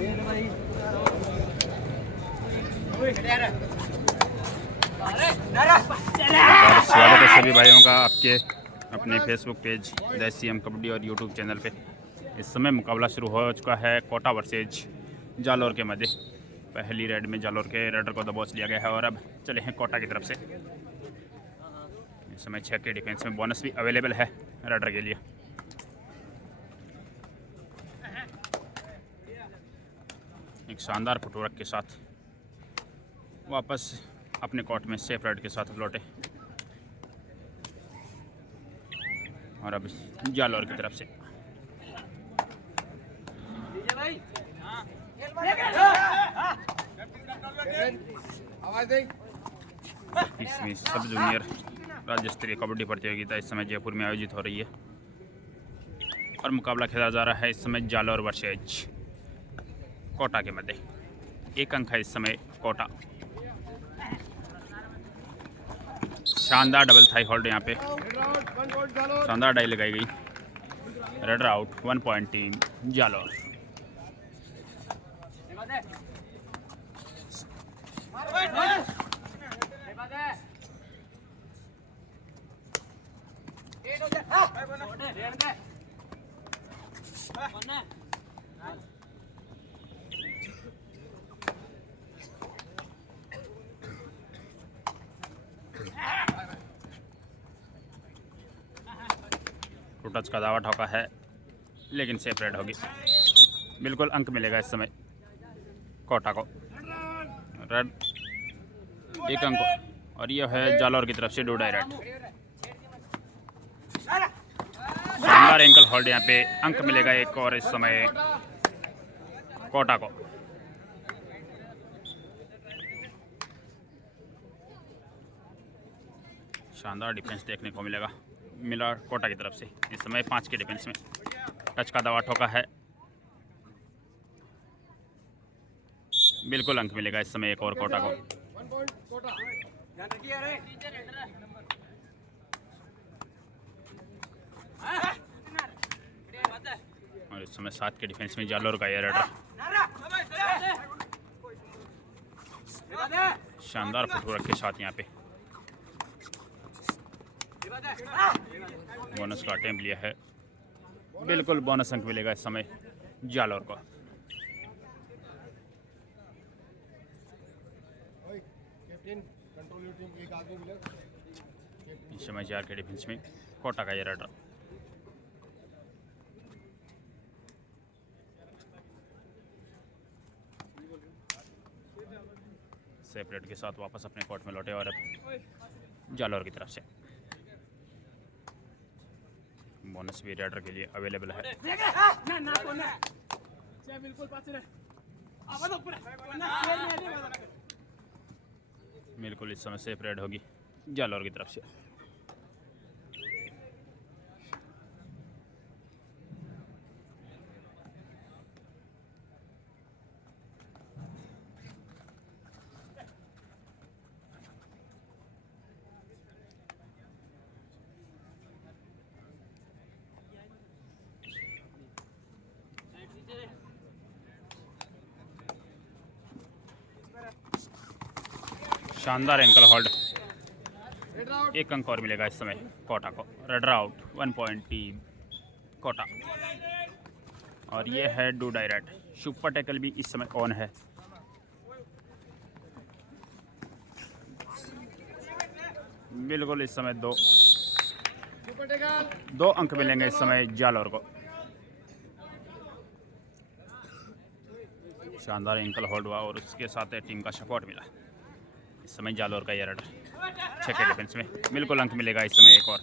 स्वागत है सभी भाइयों का आपके अपने फेसबुक पेज देसी एम कबड्डी और यूट्यूब चैनल पे। इस समय मुकाबला शुरू हो चुका है कोटा वर्सेज जालौर के मध्य। पहली रेड में जालौर के रेडर को दबोच लिया गया है और अब चले हैं कोटा की तरफ से। इस समय 6 के डिफेंस में बोनस भी अवेलेबल है रेडर के लिए। एक शानदार फुटवर्क के साथ वापस अपने कोर्ट में सेफ रेड के साथ लौटे और अब जालौर की तरफ से इसमें सब जूनियर राज्य स्तरीय कबड्डी प्रतियोगिता इस समय जयपुर में आयोजित हो रही है और मुकाबला खेला जा रहा है इस समय जालौर वर्सेज कोटा के मध्य। एक अंक है इस समय कोटा। शानदार डबल थाई होल्ड यहाँ पे, शानदार डाई लगाई गई। Raider out, 1 point team Jalore. Touch का दावा ठोका है लेकिन सेफ रेड होगी। बिल्कुल अंक मिलेगा इस समय कोटा को। रेड एक अंक और यह है जालौर की तरफ से डू डायरेक्ट। शानदार एंकल होल्ड, यहाँ पे अंक मिलेगा एक और इस समय कोटा को। शानदार डिफेंस देखने को मिला कोटा की तरफ से। इस समय 5 के डिफेंस में टच का दवा ठोका है। बिल्कुल अंक मिलेगा इस समय एक और कोटा को। और इस समय 7 के डिफेंस में जालौर का यह रेडर। शानदार फुटवर्क के साथ यहाँ पे बोनस का अटेम्प्ट लिया है। बिल्कुल बोनस अंक मिलेगा इस समय जालौर को। इस समय 4 के डिफेंस में कोटा का ये रेडर। सेपरेट के साथ वापस अपने कोर्ट में लौटे और अब जालौर की तरफ से बोनस भी रेडर के लिए अवेलेबल है। बिल्कुल इस समय सेफ रेड होगी जालौर की तरफ से। शानदार एंकल होल्ड, एक अंक और मिलेगा इस समय कोटा को। Raider out, 1 point team Kota. और ये है डू डायरेक्ट। सुपर टैकल भी इस समय ऑन है। बिल्कुल इस समय दो अंक मिलेंगे इस समय जालौर को। शानदार एंकल होल्ड हुआ और उसके साथ टीम का सपोर्ट मिला। इस समय जालौर का ये रेडर 6 के डिफेंस में। बिल्कुल अंक मिलेगा इस समय एक और।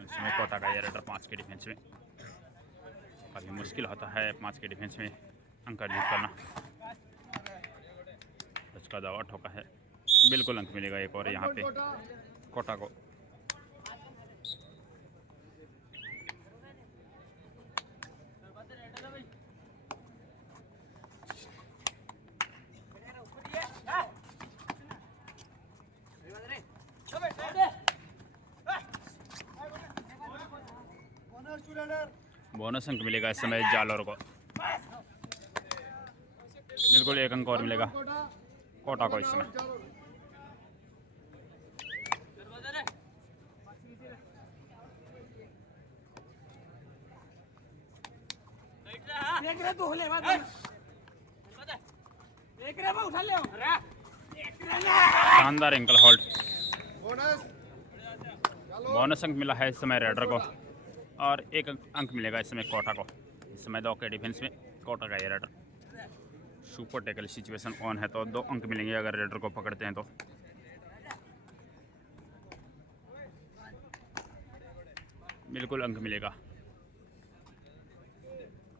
इस समय कोटा का ये रेडर 5 के डिफेंस में। काफ़ी मुश्किल होता है 5 के डिफेंस में अंक अर्जित करना। उसका दावा ठोका है। बिल्कुल अंक मिलेगा एक और यहाँ पे कोटा को। बोनस अंक मिलेगा इस समय जालौर को। बिल्कुल 1 अंक और मिलेगा कोटा को इस समय। शानदार एंकल होल्ड। बोनस अंक मिला है इस समय रेडर को और 1 अंक मिलेगा इस समय कोटा को। इस समय 2 के डिफेंस में कोटा का ये raider. Super tackle situation on है तो 2 अंक मिलेंगे अगर रेडर को पकड़ते हैं तो। बिल्कुल अंक मिलेगा।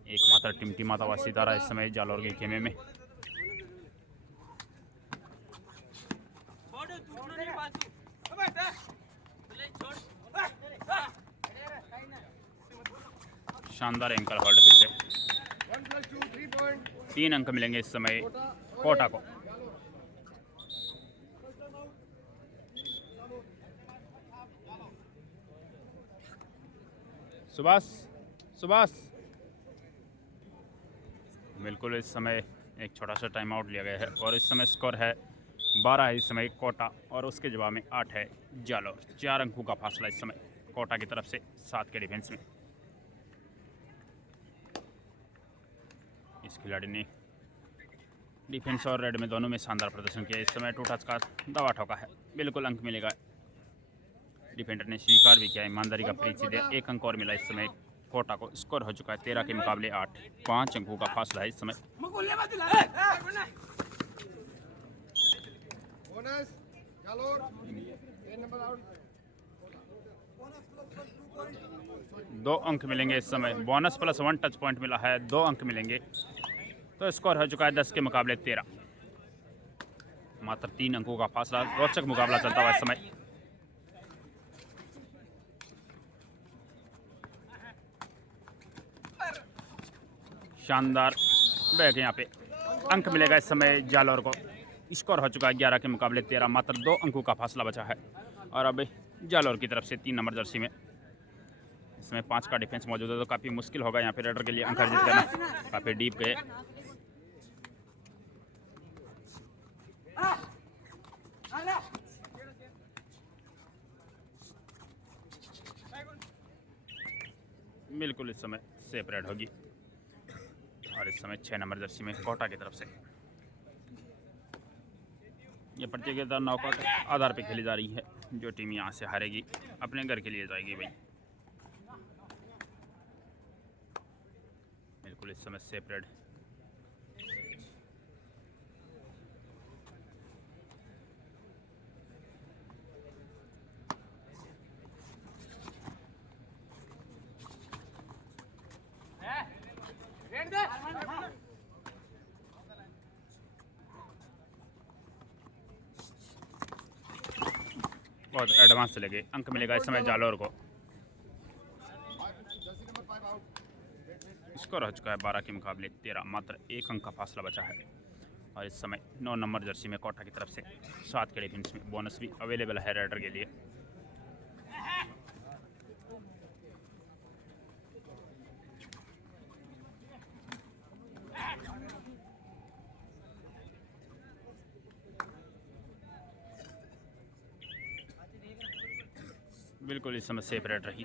एकमात्र टिमटिमाता हुआ सितारा इस समय जालौर के खेमे में। शानदार एंकल होल्ड फिर से। 3 अंक मिलेंगे इस समय कोटा को। सुभाष बिल्कुल इस समय एक छोटा सा टाइम आउट लिया गया है और इस समय स्कोर है 12 है इस समय कोटा और उसके जवाब में 8 है जालौर। 4 अंकों का फासला इस समय कोटा की तरफ से 7 के डिफेंस में। इस खिलाड़ी ने डिफेंस और रेड में दोनों में शानदार प्रदर्शन किया। इस समय 2 टच का दवा ठोका है। बिल्कुल अंक मिलेगा। डिफेंडर ने स्वीकार भी किया, ईमानदारी का परिचय दिया। 1 अंक और मिला इस समय कोटा को। स्कोर हो चुका है 13 के मुकाबले 8। 5 अंकों का फासला है इस समय। दो अंक मिलेंगे इस समय। बोनस प्लस 1 टच पॉइंट मिला है, 2 अंक मिलेंगे तो स्कोर हो चुका है 10 के मुकाबले 13। मात्र 3 अंकों का फासला। रोचक मुकाबला चलता हुआ इस समय। शानदार बैक यहाँ पे। अंक मिलेगा इस समय जालौर को। स्कोर हो चुका है 11 के मुकाबले 13। मात्र 2 अंकों का फासला बचा है और अब जालौर की तरफ से 3 नंबर जर्सी में इसमें 5 का डिफेंस मौजूद है तो काफ़ी मुश्किल होगा यहाँ पे रेडर के लिए अंक अर्जित करना। काफ़ी डीप गए। बिल्कुल इस समय सेफ रेड होगी और इस समय 6 नंबर जर्सी में कोटा की तरफ से ये प्रतियोगिता नॉकआउट आधार पे खेली जा रही है। जो टीम यहाँ से हारेगी अपने घर के लिए जाएगी भाई। बिल्कुल इस समय सेफ रेड। बहुत एडवांस चले गए। अंक मिलेगा इस समय जालौर को। स्कोर हो चुका है 12 के मुकाबले 13। मात्र 1 अंक का फासला बचा है और इस समय 9 नंबर जर्सी में कोटा की तरफ से 7 के डिफेंस में बोनस भी अवेलेबल है रेडर के लिए। बिल्कुल इस समय सेफ रेड रही।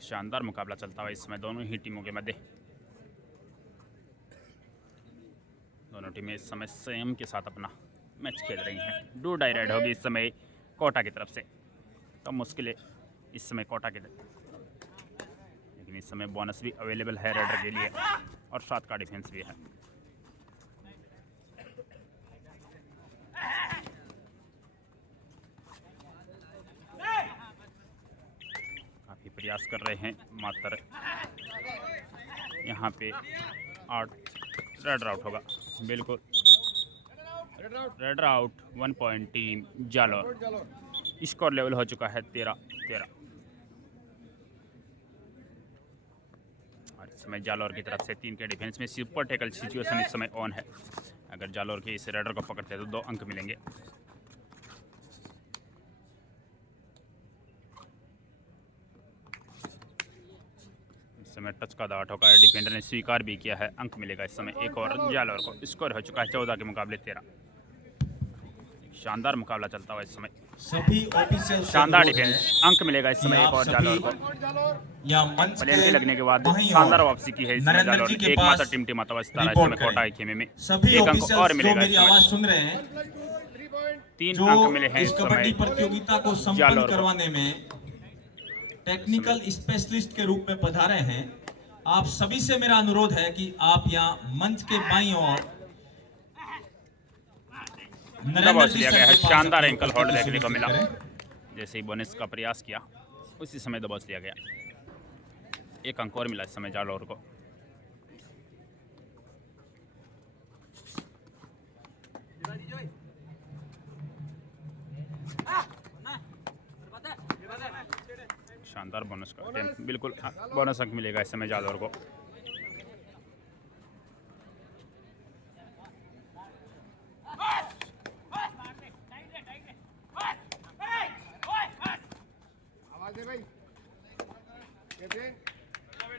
शानदार मुकाबला चलता हुआ इस समय दोनों ही टीमों के मध्य। दोनों टीमें इस समय संयम के साथ अपना मैच खेल रही हैं। डू डाई रेड होगी इस समय कोटा की तरफ से तो मुश्किल इस समय कोटा की तरफ, लेकिन इस समय बोनस भी अवेलेबल है रेडर के लिए और 7 का डिफेंस भी है। काफ़ी प्रयास कर रहे हैं मात्र यहाँ पे 8 रेडर आउट होगा। बिल्कुल raider out 1 point team Jalore. Score level हो चुका है 13-13 और इस समय जालौर की तरफ से 3 के डिफेंस में सुपर टैकल सिचुएशन इस समय ऑन है। अगर जालौर के इस रेडर को पकड़ते हैं तो 2 अंक मिलेंगे। समय टच का दावा ठोका है, डिफेंडर ने स्वीकार भी किया है। अंक मिलेगा इस समय एक और जालौर को। स्कोर हो चुका है 14 के मुकाबले 13। शानदार मुकाबला चलता हुआ इस समय, सभी ऑफिशियल शानदार डिफेंस। अंक मिलेगा इस समय एक और जालौर को। पेनल्टी लगने के बाद शानदार वापसी की है इस समय जालौर ने। एकमात्र टीम टीमाता हुआ सितारा इस समय कोटा के खेमे में। एक अंक और मिलेगा इस समय। सुन रहे हैं 3 अंक मिले हैं इस कबड्डी समय प्रतियोगिता को संपन्न करवाने में टेक्निकल स्पेशलिस्ट के रूप में पधारे हैं। आप सभी से मेरा अनुरोध है कि आप यहाँ मंच के बाईं ओर दबाव लिया गया है। शानदार एंकल होल्ड देखने को मिला। जैसे ही बोनस का प्रयास किया उसी समय दबाव लिया गया। एक अंक और मिला इस समय जालौर को। शानदार बोनस का अटेम्प्ट, बिल्कुल बोनस अंक मिलेगा इस समय जालौर को।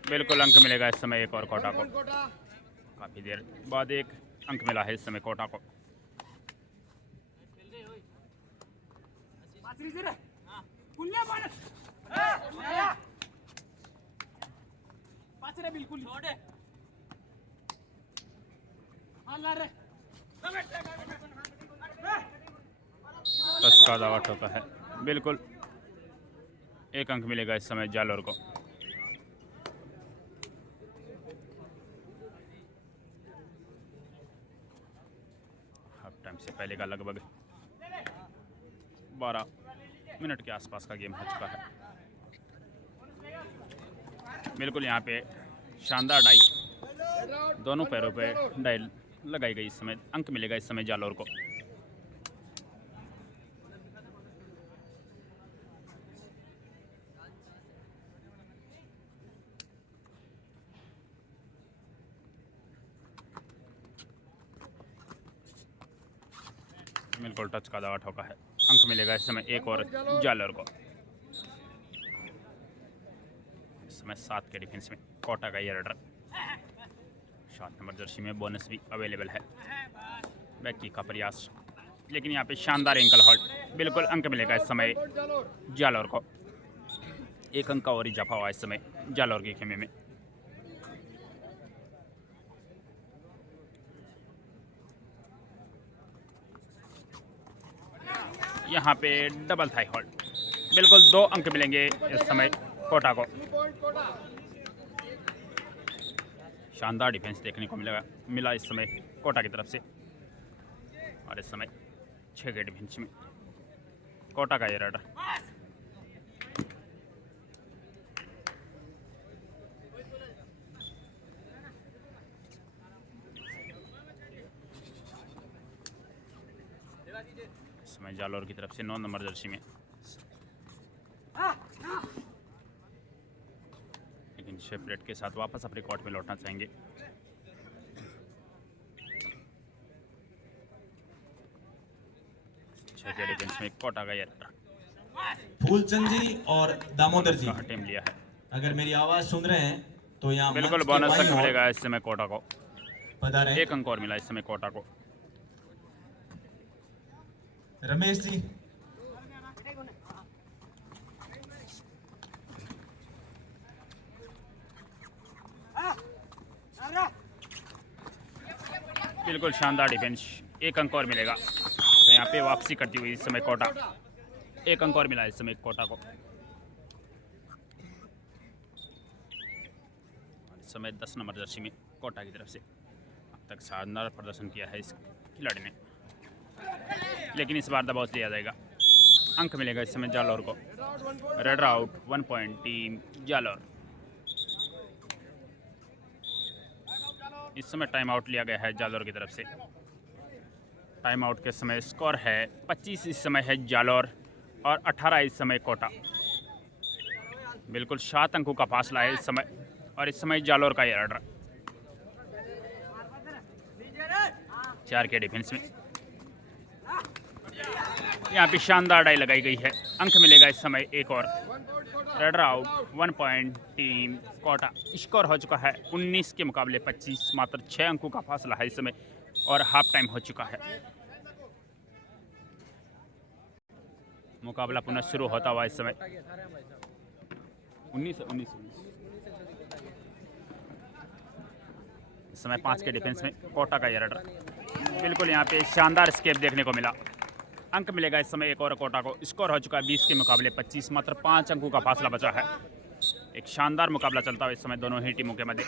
बिल्कुल अंक मिलेगा इस समय एक और कोटा को। काफी देर बाद एक अंक मिला है इस समय कोटा को। टच का दावा ठोका है, बिल्कुल एक अंक मिलेगा इस समय जालौर को। हाफ टाइम से पहले का लगभग 12 मिनट के आसपास का गेम हो चुका है। बिल्कुल यहाँ पे शानदार डाई, दोनों पैरों पे डाई लगाई गई। इस समय अंक मिलेगा इस समय जालौर को। बिल्कुल टच का दावा ठोका है। अंक मिलेगा इस समय एक और जालौर को। इस समय 7 के डिफेंस में कोटा का ये रडर। 7 नंबर जर्सी में बोनस भी अवेलेबल है। बैकी का प्रयास, लेकिन यहाँ पे शानदार एंकल हॉल्ट। बिल्कुल अंक मिलेगा इस समय जालौर को। एक अंक का और इजाफा हुआ इस समय जालौर के खेमे में। यहाँ पे डबल थाई होल्ड। बिल्कुल 2 अंक मिलेंगे इस समय कोटा को। शानदार डिफेंस देखने को मिला इस समय कोटा की तरफ से। और इस समय 6 के डिफेंस में कोटा का ये रडर। इस समय जालौर की तरफ से 9 नंबर जर्सी में, लेकिन शेपरेट के साथ वापस अपने कोर्ट में लौटना चाहेंगे। छठे डिफेंस में कोटा का ये फूलचंद जी और दामोदर जी टीम लिया है। अगर मेरी आवाज सुन रहे हैं तो यहाँ बिल्कुल बोनस अंक मिलेगा इस समय कोटा को। पधारे। एक अंक और मिला इस समय कोटा को। रमेश जी बिल्कुल शानदार डिफेंस। एक अंक और मिलेगा। तो यहाँ पे वापसी करती हुई इस समय कोटा। एक अंक और मिला इस समय कोटा को। इस समय 10 नंबर जर्सी में कोटा की तरफ से अब तक शानदार प्रदर्शन किया है इस खिलाड़ी ने, लेकिन इस बार दबाव लिया जाएगा। अंक मिलेगा इस समय जालौर को। Red out 1 point team Jalore. इस समय टाइम आउट लिया गया है जालौर की तरफ से। टाइम आउट के समय स्कोर है 25 इस समय है जालौर और 18 इस समय कोटा। बिल्कुल 7 अंकों का फासला है इस समय, और इस समय जालौर का ये रडर 4 के डिफेंस में। यहाँ पे शानदार डाई लगाई गई है। अंक मिलेगा इस समय एक और। Raider out, 1 point team Kota. Score हो चुका है 19 के मुकाबले 25, मात्र 6 अंकों का फासला है इस समय और हाफ टाइम हो चुका है। मुकाबला पुनः शुरू होता हुआ इस समय 19 इस समय 5 के डिफेंस में कोटा का ये रेडर। बिल्कुल यहाँ पे शानदार स्केप देखने को मिला। अंक मिलेगा इस समय एक और कोटा को। स्कोर हो चुका है 20 के मुकाबले 25, मात्र 5 अंकों का फासला बचा है। एक शानदार मुकाबला चलता है इस समय दोनों ही टीमों के मध्य।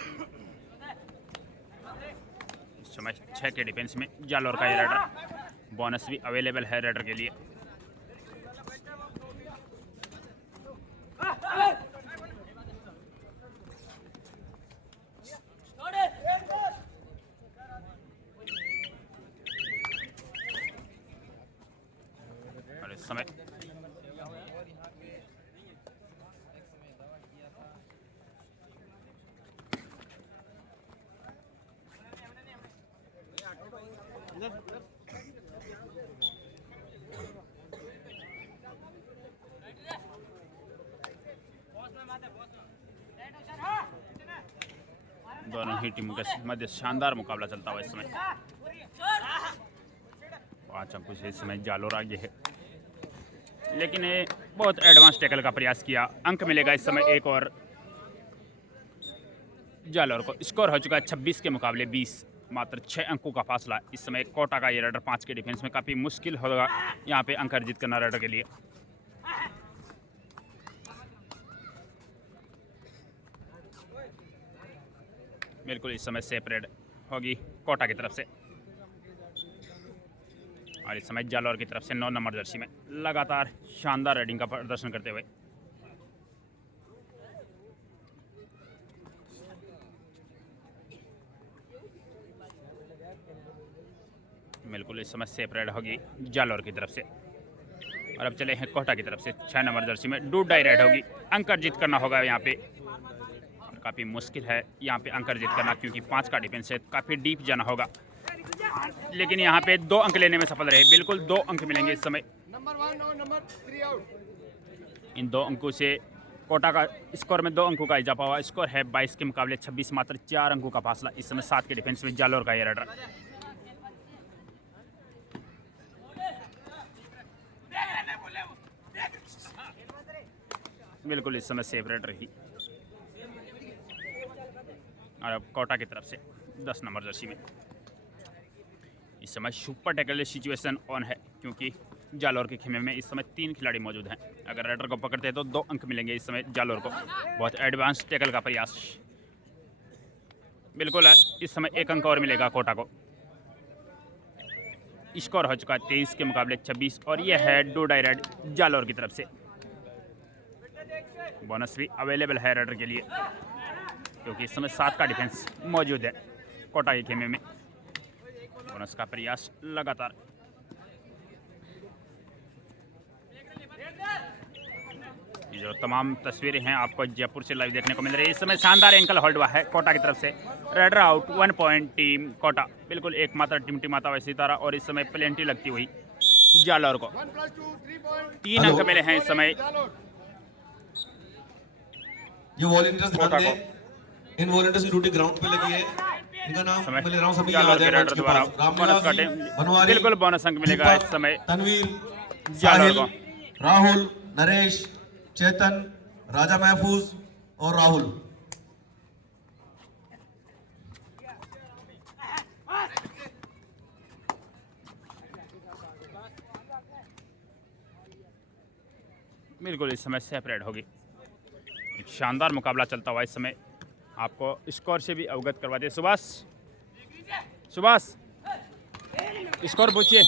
इस समय 6 के डिफेंस में जालोर का ये रेडर। बोनस भी अवेलेबल है रेडर के लिए। समय दोनों ही टीमों के मध्य शानदार मुकाबला चलता हुआ इस समय। 5 अंकों से इस समय जालोर आगे है, लेकिन ये बहुत एडवांस टैकल का प्रयास किया। अंक मिलेगा इस समय एक और जालोर को। स्कोर हो चुका है 26 के मुकाबले 20, मात्र 6 अंकों का फासला। इस समय कोटा का ये रेडर 5 के डिफेंस में काफ़ी मुश्किल होगा यहाँ पे अंक अर्जित करना रेडर के लिए। बिल्कुल इस समय सेपरेट होगी कोटा की तरफ से और इस समय जालोर की तरफ से 9 नंबर जर्सी में लगातार शानदार रेडिंग का प्रदर्शन करते हुए बिल्कुल इस समय सेपरेट होगी जालोर की तरफ से। और अब चले हैं कोटा की तरफ से 6 नंबर जर्सी में डू डाई रेड होगी। अंक अर्जित करना होगा यहाँ पे और काफ़ी मुश्किल है यहाँ पे अंक अर्जित करना, क्योंकि 5 का डिफेंस है, काफ़ी डीप जाना होगा। लेकिन यहाँ पे 2 अंक लेने में सफल रहे। बिल्कुल 2 अंक मिलेंगे इस समय। इन 2 अंकों से कोटा का स्कोर में 2 अंकों का इजाफा हुआ। स्कोर है 22 के मुकाबले 26, मात्र 4 अंकों का फासला। इस समय 7 के डिफेंस में जालोर का ये रेडर। बिल्कुल इस समय सेफ रेडर ही। और अब कोटा की तरफ से 10 नंबर जर्सी में इस समय सुपर टैकल सिचुएशन ऑन है, क्योंकि जालोर के खेमे में इस समय 3 खिलाड़ी मौजूद हैं। अगर रेडर को पकड़ते हैं तो 2 अंक मिलेंगे इस समय जालोर को। बहुत एडवांस टैकल का प्रयास। बिल्कुल इस समय 1 अंक और मिलेगा कोटा को। स्कोर हो चुका है 23 के मुकाबले 26 और यह है डू डाई रेड जालोर की तरफ से। बोनस भी अवेलेबल है रेडर के लिए, क्योंकि इस समय 7 का डिफेंस मौजूद है कोटा के खेमे में। बोनस का प्रयास लगातार। ये जो तमाम तस्वीरें हैं आपको जयपुर से लाइव देखने को मिल रही है। इस समय शानदार एंकल होल्ड हुआ है कोटा की तरफ से। Raider out, 1 point team Kota. बिल्कुल एकमात्र टिमटिमाता हुआ सितारा और इस समय प्लेंटी लगती हुई जालोर को। 3 अंक मिले हैं इस समय। ये वॉलंटियर्स ध्यान दें, इन वॉलंटियर्स की ड्यूटी ग्राउंड पे लगी है। इनका नाम मैं ले रहा हूं, सभी आ जाए मंच के पास। रामनिवास, बिल्कुल बोनस अंक मिलेगा इस समय तनवीर, जालोर साहिल, को। राहुल, नरेश, चेतन, राजा महफूज और राहुल। बिल्कुल इस समय सेपरेट होगी। एक शानदार मुकाबला चलता हुआ इस समय। आपको स्कोर से भी अवगत करवा दे। सुभाष स्कोर पूछिए।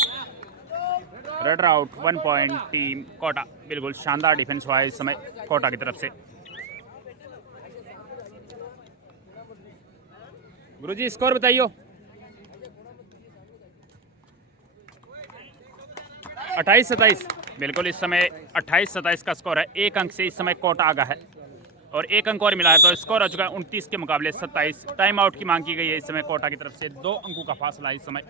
Raider out, 1 point team Kota. बिल्कुल शानदार डिफेंस हुआ है इस समय कोटा की तरफ से। गुरुजी स्कोर बताइयो। 28-27। बिल्कुल इस समय 28-27 का स्कोर है। 1 अंक से इस समय कोटा आगा है और 1 अंक और मिला है, तो स्कोर हो चुका है 29 के मुकाबले 27। टाइम आउट की मांग की गई है इस समय कोटा की तरफ से। 2 अंकों का फासला है इस समय।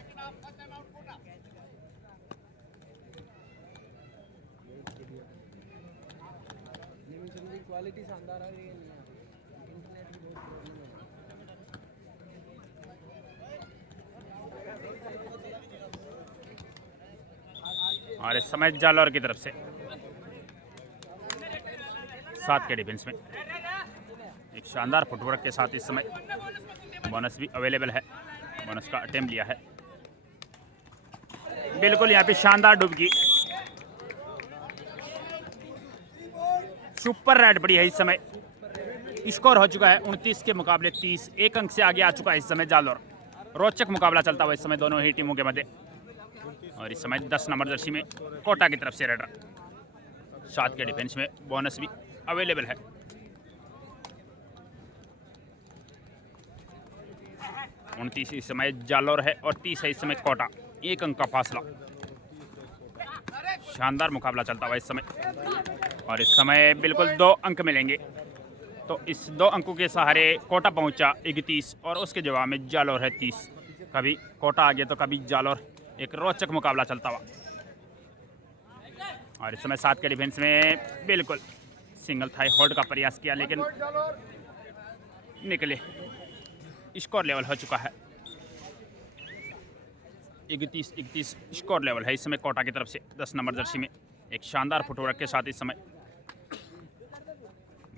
क्वालिटी शानदार आ रही है इंटरनेट की बहुत प्रॉब्लम है। और इस समय जालौर की तरफ से 7 के डिफेंस में एक शानदार फुटवर्क के साथ इस समय बोनस भी अवेलेबल है। बोनस का अटेम्प्ट लिया है, बिल्कुल यहाँ पे शानदार डुबकी, सुपर रेड बड़ी है। इस समय स्कोर हो चुका है 29 के मुकाबले 30, एक अंक से आगे आ चुका है इस समय जालौर। रोचक मुकाबला चलता हुआ इस समय दोनों ही टीमों के मध्य। और इस समय 10 नंबर जर्सी में कोटा की तरफ से रेडर, 7 के डिफेंस में बोनस भी अवेलेबल है। उनतीस इस समय जालौर है और 30 है इस समय कोटा, एक अंक का फासला। शानदार मुकाबला चलता हुआ इस समय। और इस समय बिल्कुल 2 अंक मिलेंगे, तो इस 2 अंकों के सहारे कोटा पहुंचा 31 और उसके जवाब में जालौर है 30। कभी कोटा आ गया तो कभी जालौर, एक रोचक मुकाबला चलता हुआ। और इस समय 7 के डिफेंस में बिल्कुल सिंगल थाई होल्ड का प्रयास किया लेकिन निकले। स्कोर लेवल हो चुका है 31 स्कोर लेवल है इस समय कोटा की तरफ से। 10 नंबर जर्सी में एक शानदार फुटवर्क के साथ इस समय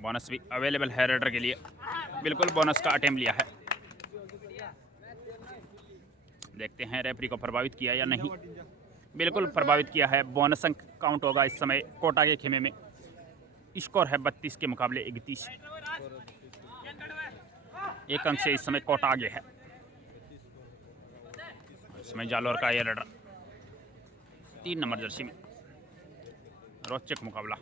बोनस भी अवेलेबल है रेडर के लिए। बिल्कुल बोनस का अटेम्प्ट लिया है, देखते हैं रेफरी को प्रभावित किया या नहीं। बिल्कुल प्रभावित किया है, बोनस अंक काउंट होगा इस समय कोटा के खेमे में। स्कोर है 32 के मुकाबले 31, एक अंक से इस समय कोटा आगे है। इस समय जालौर का यह रेडर 3 नंबर जर्सी में, रोचक मुकाबला।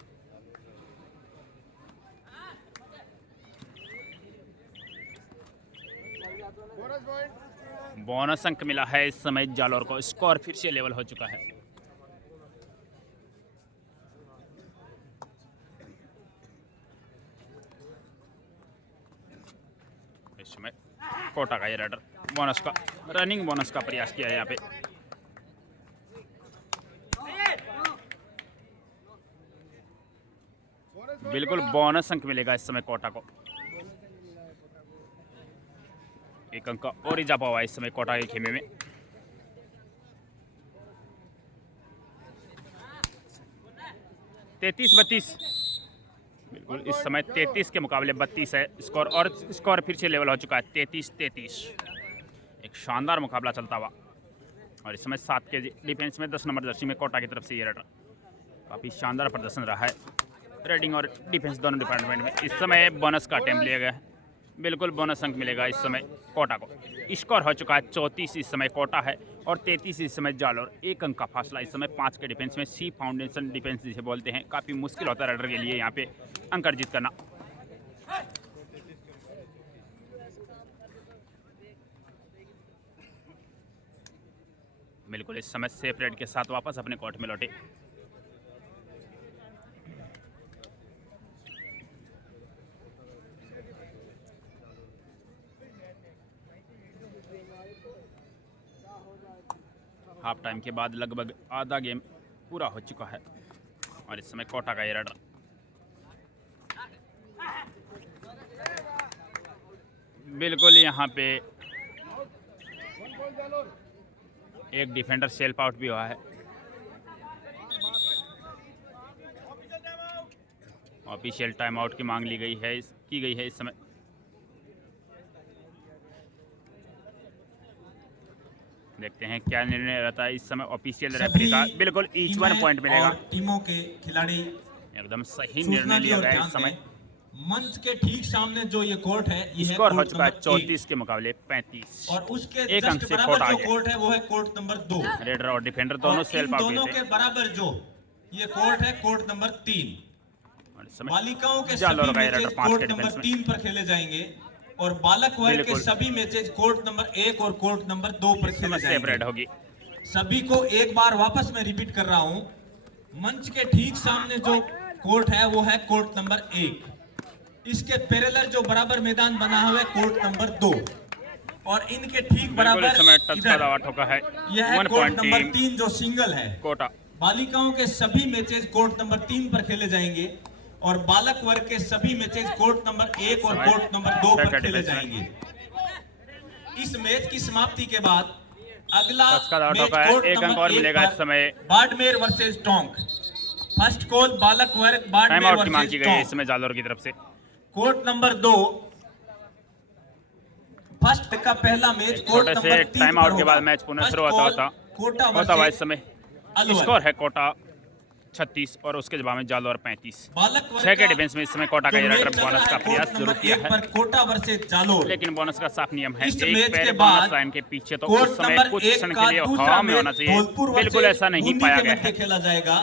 बोनस अंक मिला है इस समय जालौर को, स्कोर फिर से लेवल हो चुका है। इस समय कोटा का ये रेडर बोनस का, रनिंग बोनस का प्रयास किया है यहाँ पे। बिल्कुल बोनस अंक मिलेगा इस समय कोटा को, एक अंक और इजाफा हुआ इस समय कोटा के खेमे में। तैतीस 32, बिल्कुल इस समय 33 के मुकाबले 32 है स्कोर, और स्कोर फिर से लेवल हो चुका है 33। एक शानदार मुकाबला चलता हुआ। और इस समय 7 के डिफेंस में 10 नंबर जर्सी में कोटा की तरफ से ये रेडर काफ़ी शानदार प्रदर्शन रहा है रेडिंग और डिफेंस दोनों डिपार्टमेंट में। इस समय बोनस का अटेम्प्ट लिया गया है, बिल्कुल बोनस अंक मिलेगा इस समय कोटा को। स्कोर हो चुका है 34 इस समय कोटा है और 33 इस समय जालौर, एक अंक का फासला इस समय 5 के डिफेंस में। सी फाउंडेशन डिफेंस जिसे बोलते हैं, काफ़ी मुश्किल होता है रेडर के लिए यहाँ पे अंक अर्जित करना। बिल्कुल इस समय सेफ रेड के साथ वापस अपने कोर्ट में लौटे। हाफ टाइम के बाद लगभग आधा गेम पूरा हो चुका है और इस समय कोटा का ये रेडर बिल्कुल यहाँ पे एक डिफेंडर सेल्फ आउट भी हुआ है। ऑफिशियल टाइम आउट की मांग ली गई है, की गई है इस समय। देखते हैं क्या निर्णय रहता है इस समय ऑफिशियल रेफरी का। बिल्कुल ईच 1 पॉइंट मिलेगा। टीमों के खिलाड़ी एकदम सही निर्णय लिया गया है इस समय। मंच के ठीक सामने जो ये कोर्ट है, ये स्कोर हो चुका है 34 के मुकाबले 35 और उसके एक अंक से बराबर जो आगे। कोर्ट है वो है कोर्ट नंबर 2। रेडर और डिफेंडर दोनों सेल्फ आउट दोनों थे। के बराबर जो ये कोर्ट है कोर्ट नंबर 3। और इस समय बालिकाओं के जालौर सभी का ये रेडर मैचेस 5 कोर्ट के नंबर डिफेंस में। 3 पर खेले जाएंगे और बालक वर्ग के बिल्कुल। सभी मैचेस कोर्ट नंबर 1 और कोर्ट नंबर 2 पर खेले सेफ रेड जाएंगे। होगी। सभी को एक बार वापस मैं रिपीट कर रहा हूं, मंच के ठीक सामने जो कोर्ट है वो है कोर्ट नंबर 1। इसके पैरेलल जो बराबर मैदान बना हुआ है कोर्ट नंबर 2 और इनके ठीक बराबर इस समय टच का दावा ठोका है यह है 1 कोर्ट पॉइंट नंबर टीम 3 जो सिंगल है। कोटा। बालिकाओं के सभी मैचेस कोर्ट नंबर 3 पर खेले जाएंगे और बालक वर्ग के सभी मैचेस कोर्ट नंबर 1 और कोर्ट नंबर 2 पर खेले जाएंगे। इस मैच की समाप्ति के बाद अगला मैच कोर्ट एक अंक और नंबर 1 मिलेगा इस पर समय। Barmer versus Tonk. First call बालक वर्ग टाइम बाड़मेर आउट की मांग की वर्सेस गई है इस टोंक। समय जालोर की तरफ से। कोर्ट नंबर 2 फर्स्ट का पहला मैच कोर्ट छोटे से नंबर 3 टाइम पर आउट के होगा। बाद मैच पुनः फर्स्ट शुरू कॉल कोटा होता हुआ इस वर्सेस समय। अलवर। स्कोर है कोटा 36 और उसके जवाब में जालोर 35। बालक वर्ग 6 के का डिफेंस में इस समय कोटा का जो ये मैच रनर चल बोनस रहा का है प्रयास कोर्ट जरूर नंबर किया 1 है, पर कोटा वर्सेस जालोर। लेकिन बोनस का साफ नियम है इस एक मैच पैर के बोनस बाद लाइन के पीछे तो कोर्ट उस समय नंबर कुछ 1 क्षण का के लिए दूसरा हॉम में होना मैच चाहिए, धौलपुर बिल्कुल वर्सेस ऐसा नहीं बूंदी पाया के गया मध्य है। खेला जाएगा।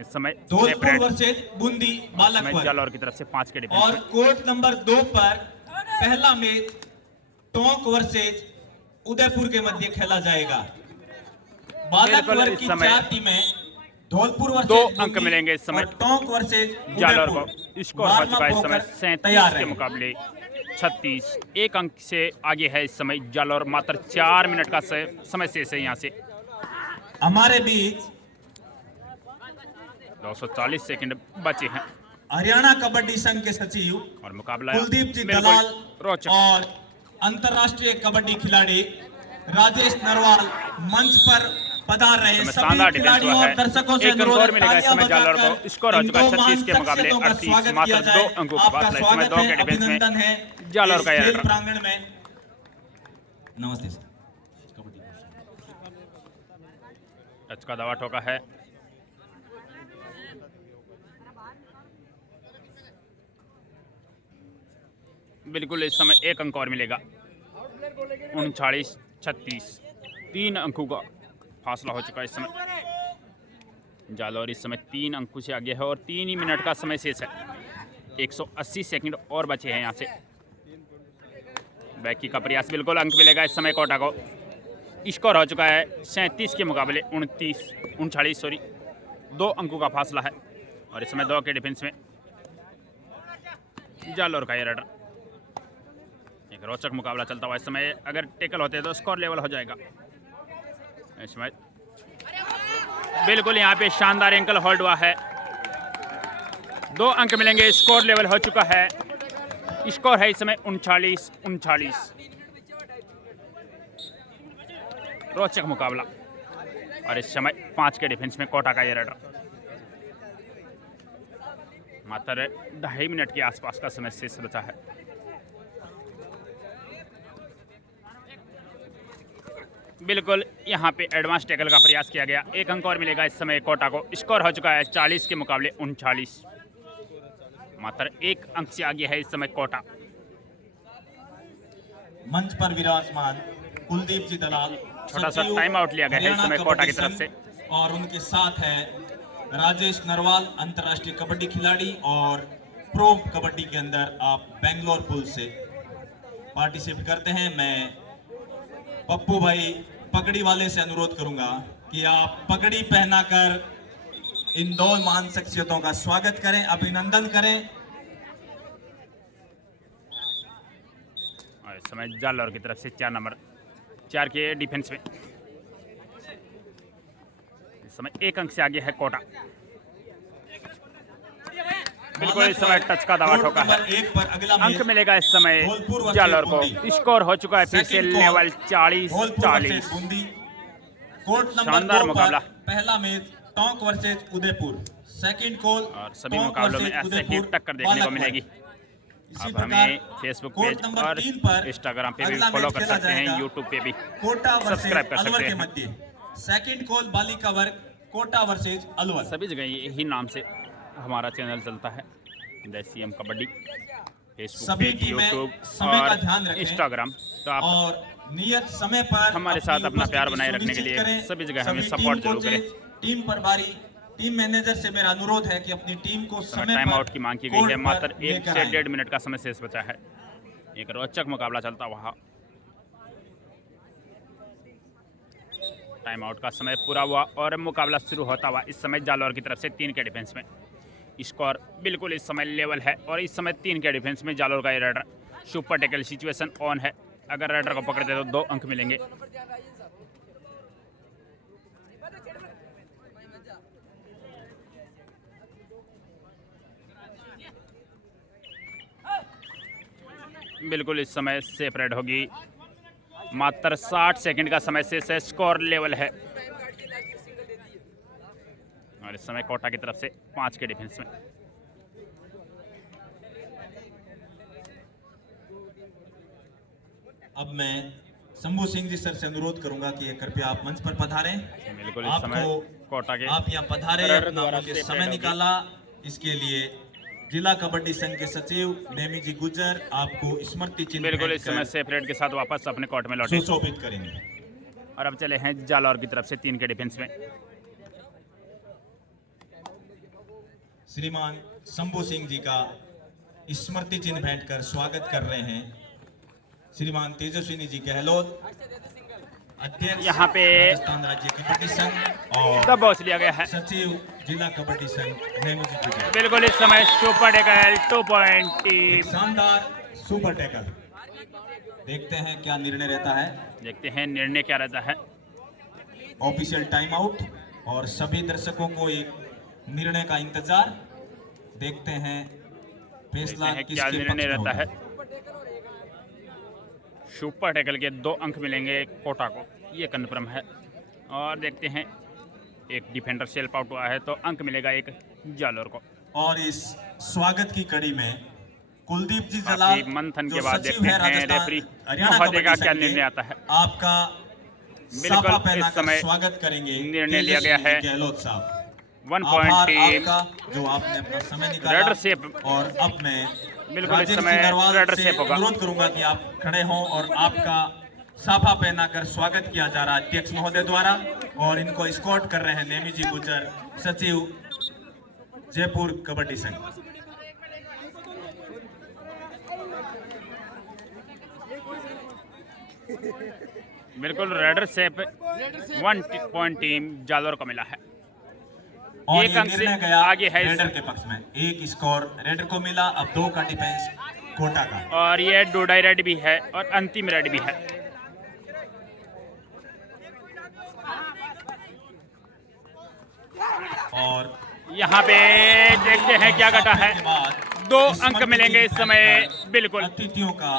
इस समय धौलपुर सेपरेट वर्सेस बूंदी बालक वर्ग। जालोर की तरफ से 5 के डिफेंस और में। कोर्ट नंबर 2 पर पहला मैच टोंक वर्सेस उदयपुर के मध्य खेला जाएगा। बालक बिल्कुल वर्ग इस की समय 4 टीमें धौलपुर वर्सेस 2 बूंदी अंक मिलेंगे इस समय और टोंक वर्सेस जालोर उदयपुर। को। स्कोर हो चुका है इस समय वार्म अप होकर 37 तैयार के रहें। मुकाबले 36। 1 अंक से आगे है इस समय जालोर। मात्र 4 मिनट का समय शेष है यहाँ से। हमारे बीच 240 सेकंड बचे हैं हरियाणा कबड्डी संघ के सचिव और मुकाबला कुलदीप जी बिल्कुल दलाल रोचक। और अंतर्राष्ट्रीय कबड्डी खिलाड़ी राजेश नरवाल मंच पर पधार रहे हैं। सभी शानदार डिफेंस खिलाड़ियों हुआ और है। दर्शकों से एक अंक अनुरोध और है मिलेगा इस तालियां समय जालोर को। बजाकर स्कोर हो इन चुका है दो 36 के महान मुकाबले शख्सियतों का 38। स्वागत मात्र किया 2 जाए। अंकों का आपका फासला इस समय स्वागत 2 है, के डिफेंस में अभिनंदन है जालोर का इस ये खेल रनर। प्रांगण में। नमस्ते सर। टच का दवा ठोका है। बिल्कुल इस समय 1 अंक और मिलेगा। 39-36। 3 अंकों का फासला हो चुका है इस समय। जालोर इस समय 3 अंकों से आगे है और 3 ही मिनट का समय शेष है। 180 सेकंड और बचे हैं यहाँ से। बैकी का प्रयास, बिल्कुल अंक मिलेगा इस समय कोटा को। स्कोर हो चुका है 37 के मुकाबले 39 2 अंकों का फासला है और इस समय 2 के डिफेंस में जालोर का ये रनर। एक रोचक मुकाबला चलता हुआ इस समय। अगर टेकल होते तो स्कोर लेवल हो जाएगा इस समय। बिल्कुल यहाँ पे शानदार एंकल होल्ड हुआ है। 2 अंक मिलेंगे। स्कोर लेवल हो चुका है। स्कोर है इस समय 39-39। रोचक मुकाबला और इस समय 5 के डिफेंस में कोटा का ये रनर। मात्र 2.5 मिनट के आसपास का समय शेष बचा है। बिल्कुल यहाँ पे एडवांस टैकल का प्रयास किया गया। 1 अंक और मिलेगा इस समय कोटा को। स्कोर हो चुका है 40 के मुकाबले 39। मात्र 1 अंक से आगे है इस समय कोटा। मंच पर विराजमान कुलदीप जी दलाल छोटा सा टाइम आउट लिया गया है इस समय कोटा की तरफ से। और उनके साथ है राजेश नरवाल, अंतर्राष्ट्रीय कबड्डी खिलाड़ी और प्रो कबड्डी के अंदर आप बेंगलोर पुल से पार्टिसिपेट करते हैं। मैं पप्पू भाई पगड़ी वाले से अनुरोध करूंगा कि आप पगड़ी पहनाकर इन 2 महान शख्सियतों का स्वागत करें, अभिनंदन करें। और इस समय जालोर की तरफ से 4 नंबर 4 के डिफेंस में इस समय 1 अंक से आगे है कोटा। बिल्कुल इस समय टच का दावा ठोका है। 1 पर अगला अंक मैच मिलेगा इस समय धौलपुर वर्सेस जालोर को। बूंदी। स्कोर हो चुका है फिर से second call, level Dholpur 40-40। Versus Bundi. Court number शानदार 2 मुकाबला। पर पहला match Tonk versus Udaipur. Second call और सभी टोंक मुकाबलों में वर्सेस ऐसे ही उदयपुर टक्कर देखने को बालक मिलेगी। इसी अब प्रकार हमें फेसबुक कोर्ट पेज नंबर और 3 पर इंस्टाग्राम पे भी अगला फॉलो मैच कर खेला सकते हैं, जाएगा। यूट्यूब पे भी कोटा वर्सेस सब्सक्राइब कर अलवर सकते के हैं। मध्य। सेकंड कॉल बालिका वर्ग कोटा वर्सेस अलवर। सभी जगह यही नाम से हमारा चैनल चलता है, दैसीएम कबड्डी। फेसबुक सभी पेज, टीमें यूट्यूब समय का और ध्यान रखें इंस्टाग्राम। तो आप और नियत समय पर हमारे अपनी साथ अपना प्यार उपस्थिति बनाए रखने के सुनिश्चित लिए करें। सभी जगह हमें सभी सपोर्ट टीम जरूर करें। कोचेज, टीम प्रभारी, टीम मैनेजर से मेरा अनुरोध है कि अपनी टीम को समय टाइम पर आउट की मांग की गई कोर्ट है। पर मात्र 1 लेकर से आएं। 1.5 मिनट का समय शेष बचा है। एक रोचक मुकाबला चलता हुआ। टाइम आउट का समय पूरा हुआ और मुकाबला शुरू होता हुआ इस समय जालोर की तरफ से 3 के डिफेंस में। स्कोर बिल्कुल इस समय लेवल है और इस समय 3 के डिफेंस में जालोर का ये raider. Super tackle situation on है। अगर राइडर को पकड़ते तो 2 अंक मिलेंगे। बिल्कुल इस समय सेपरेट होगी। मात्र 60 सेकंड का समय शेष है। स्कोर लेवल है और इस समय कोटा की तरफ से 5 के डिफेंस में। अब मैं शंभू सिंह जी सर से अनुरोध करूंगा कि ये कृपया आप मंच पर पधारें। बिल्कुल इस समय कोटा के आप यहाँ पधारे, अपना अमूल्य समय निकाला, इसके लिए जिला कबड्डी संघ के सचिव नेमी जी गुजर आपको स्मृति चिन्ह बिल्कुल इस समय सेपरेट के साथ वापस अपने कोर्ट में लौटे सुशोभित करेंगे। और अब चले हैं जालौर की तरफ से 3 के डिफेंस में। श्रीमान शंभू सिंह जी का स्मृति चिन्ह भेंट कर स्वागत कर रहे हैं श्रीमान तेजस्विनी जी गहलोत, अध्यक्ष यहाँ पे राजस्थान राज्य कबड्डी संघ और दबोच लिया गया है। सचिव जिला कबड्डी संघ नेमी जी गुजर। बिल्कुल इस समय सुपर टैकल 2 पॉइंट एक टीम। शानदार सुपर टैकल। देखते हैं क्या निर्णय रहता है। देखते हैं निर्णय क्या रहता है। ऑफिशियल टाइम आउट और सभी दर्शकों को एक निर्णय का इंतजार। देखते हैं फैसला क्या किसके निर्णय पक्ष में रहता होगा। है। सुपर टैकल के 2 अंक मिलेंगे कोटा को, ये कन्फर्म है। और देखते हैं एक डिफेंडर सेल्फ आउट हुआ है तो अंक मिलेगा एक जालौर को। और इस स्वागत की कड़ी में कुलदीप जी जलाल काफी मंथन के जो बाद सचिव देखते है हैं राजस्थान रेफरी हरियाणा महोदय का कबड्डी क्या संघ के, निर्णय आता है। आपका बिल्कुल साफा इस पहनाकर समय स्वागत करेंगे निर्णय लिया गया है। गहलोत साहब। 1 पॉइंट आभार टीम। आपका जो आपने अपना समय रेडर निकाला। सेप और अब मैं बिल्कुल इस राजेश समय सिंह नरवाल रेडर से सेप होगा। अनुरोध करूंगा कि आप खड़े हों और आपका साफा पहनाकर स्वागत किया जा रहा है अध्यक्ष महोदय द्वारा। और इनको एस्कॉर्ट कर रहे हैं नेमी जी गुजर, सचिव जयपुर कबड्डी संघ। बिल्कुल रेडर सेप 1 पॉइंट टीम जालौर को मिला है। और एक ये अंक से निर्णय गया आगे है इस- रेडर के पक्ष में। एक स्कोर रेडर को मिला। अब 2 का डिफेंस कोटा का। और ये डोडाई रेड भी है और अंतिम रेड भी है। और यहाँ पे देखते हैं क्या घटा है। के बाद 2 इस अंक स्मृति मिलेंगे इस चिन्ह समय। पर बिल्कुल अतिथियों का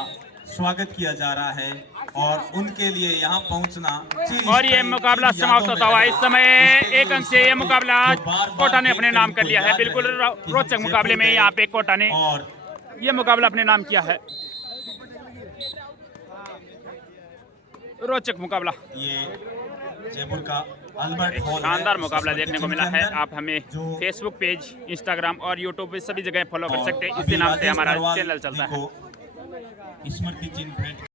स्वागत किया जा रहा है और उनके लिए यहाँ पहुँचना और ये मुकाबला समाप्त होता हुआ इस समय 1 अंक से ये मुकाबला कोटा ने अपने नाम कर लिया है। बिल्कुल रोचक मुकाबले में यहाँ पे कोटा ने और ये मुकाबला अपने नाम किया है। रोचक मुकाबला, ये जयपुर का अल्बर्ट एक हॉल है। शानदार इस मुकाबला स्मृति देखने को चिन्ह मिला के है। अंदर आप हमें जो फेसबुक पेज, इंस्टाग्राम और यूट्यूब पे सभी जगह फॉलो कर और सकते हैं। अभी इसी नाम से राजेश हमारा नरवाल चैनल चलता जी है। को स्मृति चिन्ह भेंट